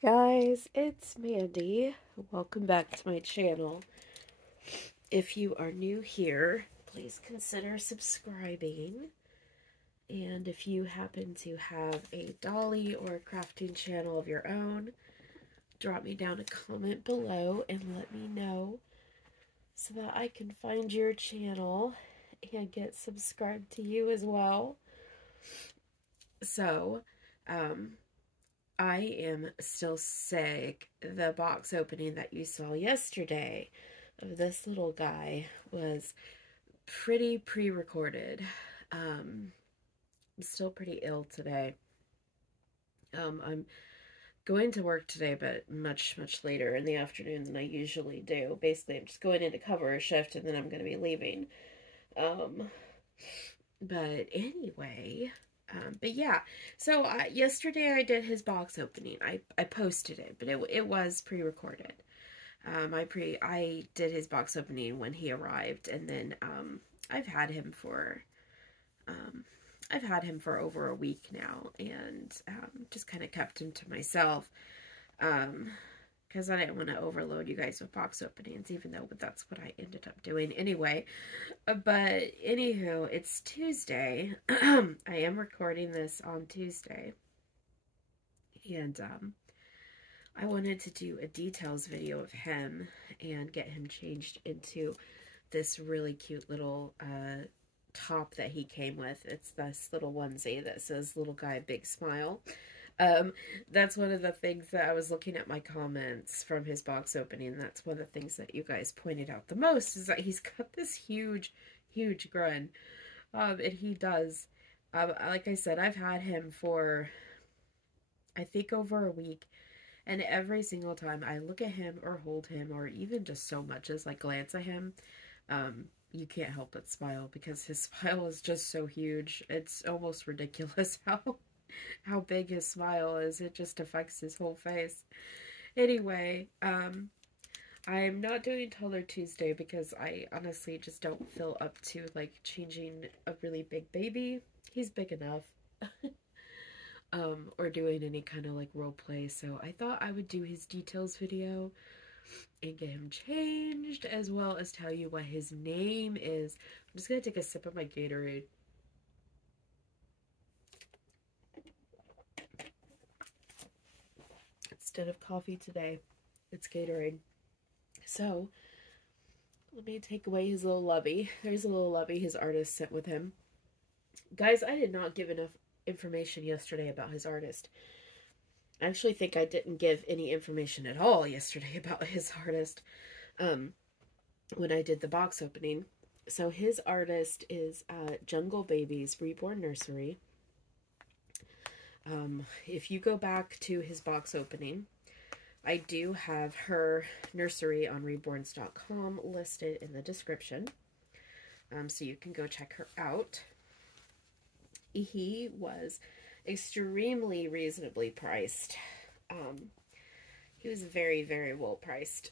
Guys, it's Mandy. Welcome back to my channel. If you are new here, please consider subscribing. And if you happen to have a dolly or a crafting channel of your own, drop me down a comment below and let me know so that I can find your channel and get subscribed to you as well. So, I am still sick. The box opening that you saw yesterday of this little guy was pretty pre-recorded. I'm still pretty ill today. I'm going to work today, but much later in the afternoon than I usually do. Basically, I'm just going in to cover a shift and then I'm going to be leaving. But anyway... but yeah, so yesterday I did his box opening. I posted it, but it was pre-recorded. I did his box opening when he arrived, and then I've had him for over a week now, and just kind of kept him to myself. Because I didn't want to overload you guys with box openings, even though that's what I ended up doing anyway. But anywho, it's Tuesday. I am recording this on Tuesday. And I wanted to do a details video of him and get him changed into this really cute little top that he came with. It's this little onesie that says "Little Guy, Big Smile." That's one of the things that I was looking at my comments from his box opening. That's one of the things that you guys pointed out the most, is that he's got this huge grin. And he does. Like I said, I've had him for, I think, over a week. And every single time I look at him or hold him, or even just so much as like glance at him, you can't help but smile, because his smile is just so huge. It's almost ridiculous how big his smile is. It just affects his whole face. Anyway, I'm not doing Taller Tuesday because I honestly just don't feel up to like changing a really big baby. He's big enough. Or doing any kind of like role play. So I thought I would do his details video and get him changed, as well as tell you what his name is. I'm just gonna take a sip of my Gatorade. Instead of coffee today, it's Gatorade. So, let me take away his little lovey. There's a little lovey his artist sent with him. Guys, I did not give enough information yesterday about his artist. I actually think I didn't give any information at all yesterday about his artist when I did the box opening. So his artist is Jungle Babies Reborn Nursery. If you go back to his box opening, I do have her nursery on reborns.com listed in the description. So you can go check her out. He was extremely reasonably priced. He was very well priced.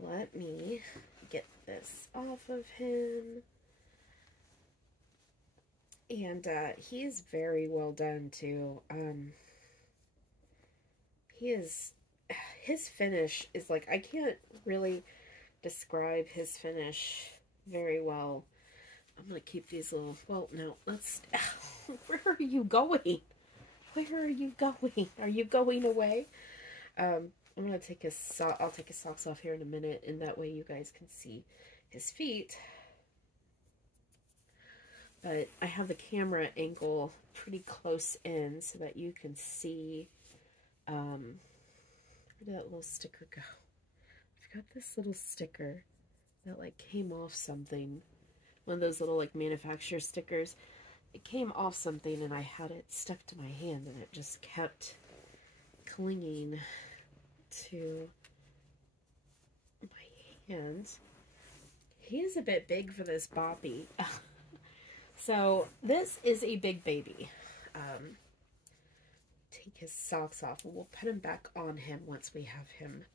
Let me get this off of him. And he is very well done too. His finish is like, I can't really describe his finish very well. I'm gonna keep these little, well, no, let's, where are you going? Where are you going? Are you going away? I'm gonna take his I'll take his socks off here in a minute, and that way you guys can see his feet. But I have the camera angle pretty close in so that you can see, where did that little sticker go? I forgot this little sticker that like came off something. One of those little like manufacturer stickers. It came off something and I had it stuck to my hand and it just kept clinging to my hand. He is a bit big for this boppy. So this is a big baby. Take his socks off. We'll put him back on him once we have him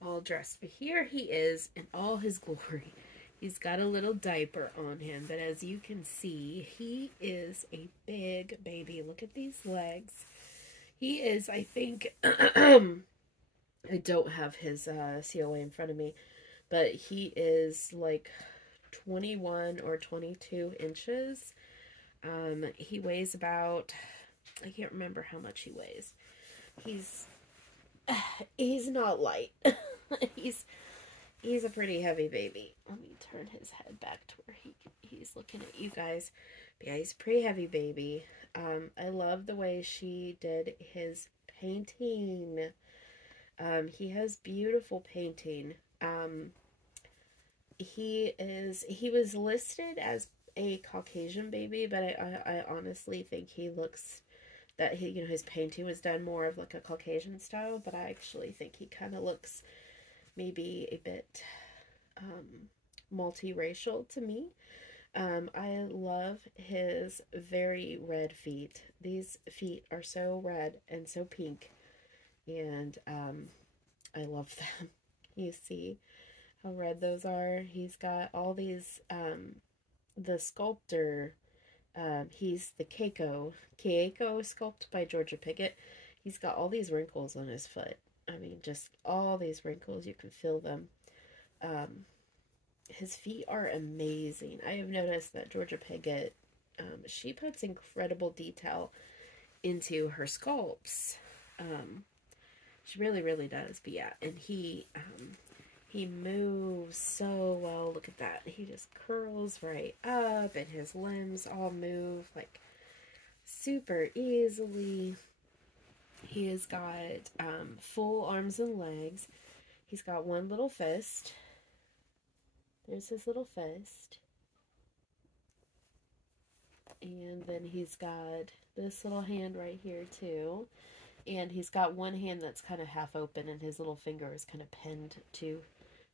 all dressed. But here he is in all his glory. He's got a little diaper on him, but as you can see, he is a big baby. Look at these legs. He is, I think, I don't have his COA in front of me, but he is like 21 or 22 inches. He weighs about, I can't remember how much he weighs. He's not light. He's a pretty heavy baby. Let me turn his head back to where he's looking at you guys. But yeah, he's a pretty heavy baby. I love the way she did his painting. He has beautiful painting. He was listed as a Caucasian baby, but I honestly think he looks that his painting was done more of like a Caucasian style, but I actually think he kind of looks maybe a bit multiracial to me. I love his very red feet. These feet are so red and so pink, and I love them. You see how red those are? He's got all these, the sculptor, he's the Keiko sculpt by Jorja Pigott. He's got all these wrinkles on his foot. I mean, just all these wrinkles, you can feel them. His feet are amazing. I have noticed that Jorja Pigott, she puts incredible detail into her sculpts. She really, really does. But yeah, and he moves so well. Look at that. He just curls right up, and his limbs all move like super easily. He has got full arms and legs. He's got one little fist. There's his little fist. And then he's got this little hand right here too. And he's got one hand that's kind of half open, and his little finger is kind of pinned to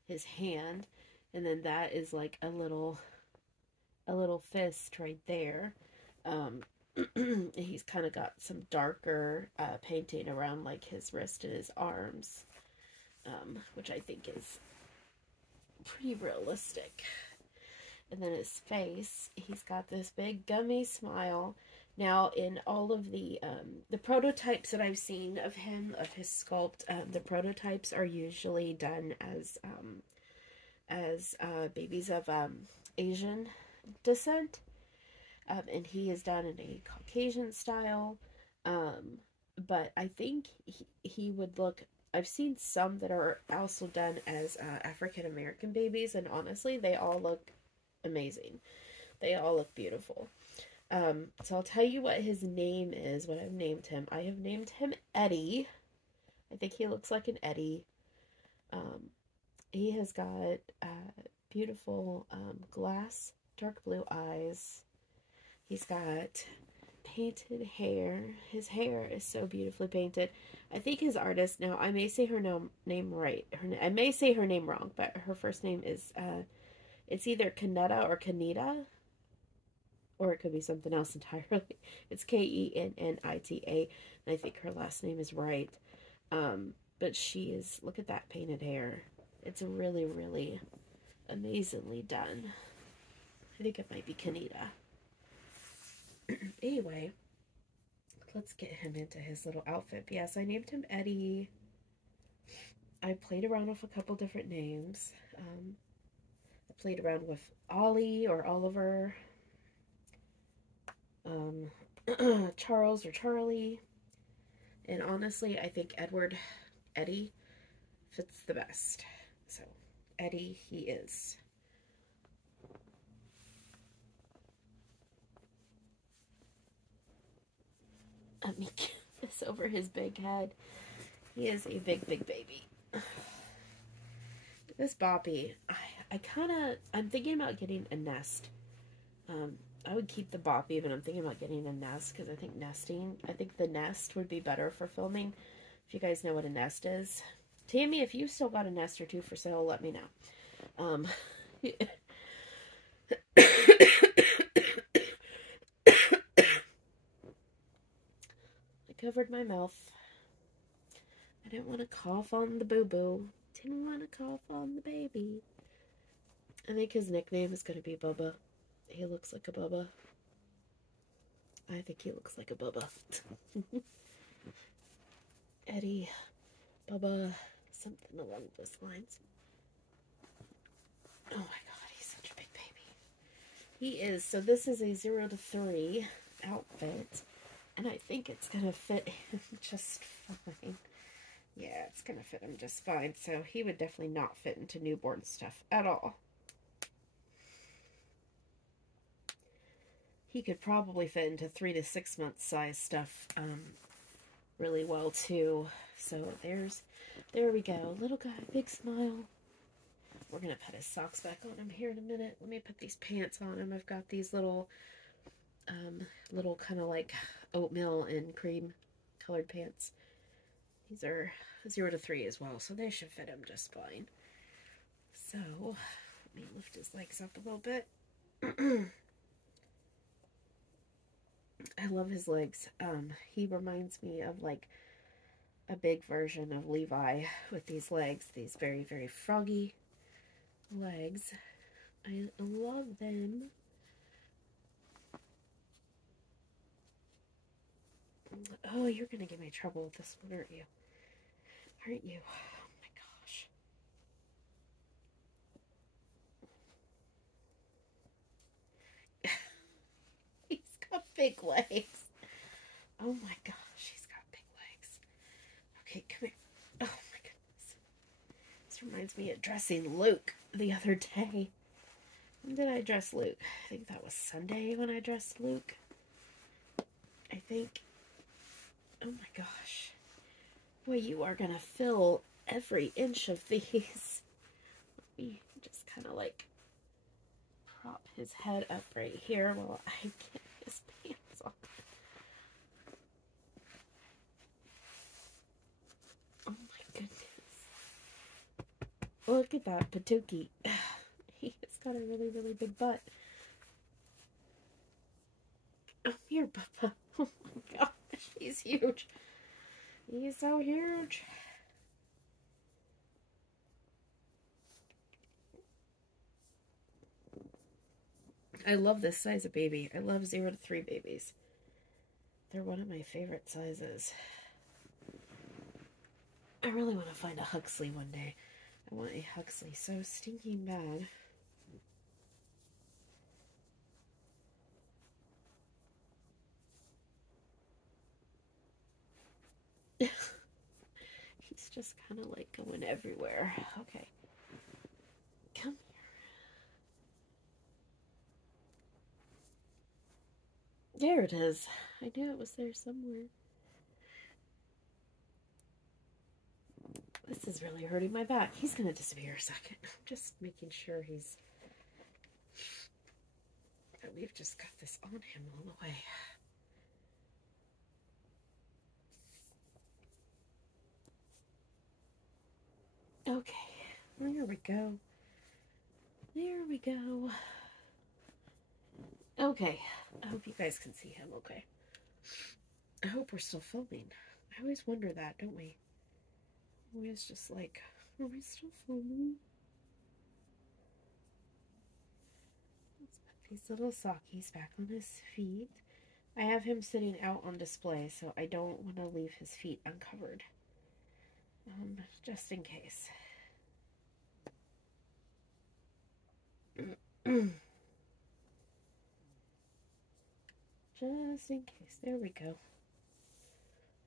his hand. And then that is like a little fist right there. He's kind of got some darker painting around like his wrist and his arms, which I think is pretty realistic. And then his face, he's got this big gummy smile. Now, in all of the prototypes that I've seen of him, of his sculpt, the prototypes are usually done as babies of Asian descent. And he is done in a Caucasian style. But I think he would look... I've seen some that are also done as African American babies, and honestly, they all look amazing. They all look beautiful. So I'll tell you what his name is, what I've named him. I have named him Eddie. I think he looks like an Eddie. He has got beautiful glass, dark blue eyes. He's got painted hair. His hair is so beautifully painted. I think his artist, now I may say her name right. I may say her name wrong, but her first name is, it's either Kanetta or Kanita, or it could be something else entirely. It's Kennita, and I think her last name is right. But she is, look at that painted hair. It's really, really amazingly done. I think it might be Kanita. Anyway, let's get him into his little outfit. But yes, I named him Eddie. I played around with a couple different names. I played around with Ollie or Oliver, Charles or Charlie, and honestly, I think Eddie fits the best. So, Eddie, he is. Let me get this over his big head. He is a big, big baby. This Boppy, I'm thinking about getting a nest. I would keep the Boppy, but I'm thinking about getting a nest because I think the nest would be better for filming. If you guys know what a nest is. Tammy, if you still got a nest or two for sale, let me know. Covered my mouth. I didn't want to cough on the boo-boo. Didn't want to cough on the baby. I think his nickname is going to be Bubba. He looks like a Bubba. I think he looks like a Bubba. Eddie, Bubba, something along those lines. Oh my god, he's such a big baby. He is. So this is a 0 to 3 outfit. And I think it's going to fit him just fine. Yeah, it's going to fit him just fine. So he would definitely not fit into newborn stuff at all. He could probably fit into 3 to 6 month size stuff really well too. So there we go. Little guy, big smile. We're going to put his socks back on him here in a minute. Let me put these pants on him. I've got these little kind of like oatmeal and cream colored pants. These are 0 to 3 as well, so they should fit him just fine. So, let me lift his legs up a little bit. I love his legs. He reminds me of like a big version of Levi with these legs, these very, very froggy legs. I love them. Oh, you're gonna give me trouble with this one, aren't you? Aren't you? Oh my gosh. He's got big legs. Oh my gosh, he's got big legs. Okay, come here. Oh my goodness. This reminds me of dressing Luke the other day. When did I dress Luke? I think that was Sunday when I dressed Luke. I think. Oh my gosh. Boy, you are going to fill every inch of these. Let me just kind of like prop his head up right here while I get his pants on. Oh my goodness. Look at that Patuki. He's got a really, really big butt. Oh, here, Papa. Oh my gosh, he's huge. He's so huge. I love this size of baby. I love 0 to 3 babies. They're one of my favorite sizes. I really want to find a Huxley one day. I want a Huxley so stinking bad. He's just kind of like going everywhere. Okay. Come here. There it is. I knew it was there somewhere. This is really hurting my back. He's going to disappear a second. I'm just making sure that we've just got this on him all the way. Okay, there we go. There we go. Okay, I hope you guys can see him okay. I hope we're still filming. I always wonder that, don't we? Always just like, are we still filming? Let's put these little sockies back on his feet. I have him sitting out on display, so I don't want to leave his feet uncovered. Just in case. Just in case. There we go.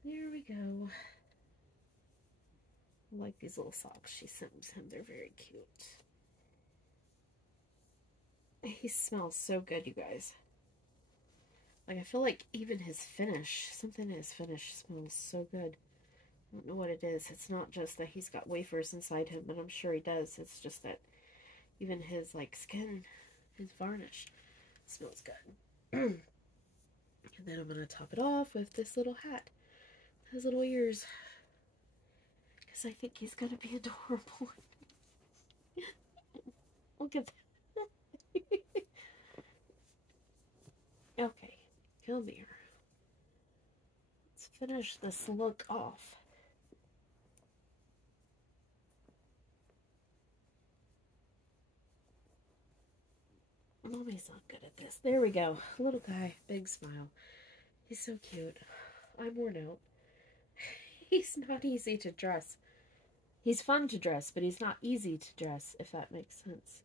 There we go. I like these little socks she sends him. They're very cute. He smells so good, you guys. Like, I feel like even his finish, something in his finish smells so good. I don't know what it is. It's not just that he's got wafers inside him, and I'm sure he does. It's just that even his, like, skin, his varnish smells good. And then I'm going to top it off with this little hat. His little ears. Because I think he's going to be adorable. Look at that. Okay, come here. Let's finish this look off. Mommy's not good at this. There we go. Little guy, big smile. He's so cute. I'm worn out. He's not easy to dress. He's fun to dress, but he's not easy to dress, if that makes sense.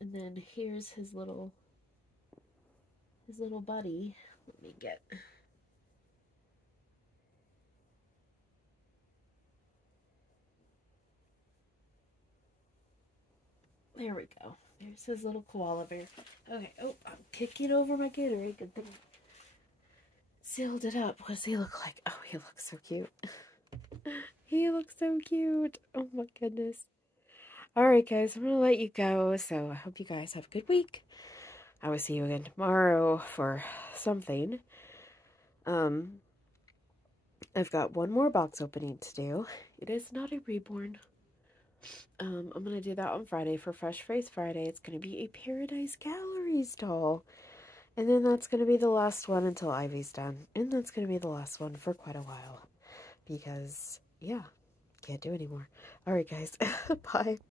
And then here's his little buddy. Let me get... There we go. There's his little koala bear. Okay, oh, I'm kicking over my Gatorade. Good thing. Sealed it up. What does he look like? Oh, he looks so cute. He looks so cute. Oh my goodness. Alright guys, I'm going to let you go. So I hope you guys have a good week. I will see you again tomorrow for something. I've got one more box opening to do. It is not a reborn. I'm going to do that on Friday for Fresh Face Friday. It's going to be a Paradise Galleries doll. And then that's going to be the last one until Ivy's done. And that's going to be the last one for quite a while. Because, yeah, can't do anymore. Alright guys, bye.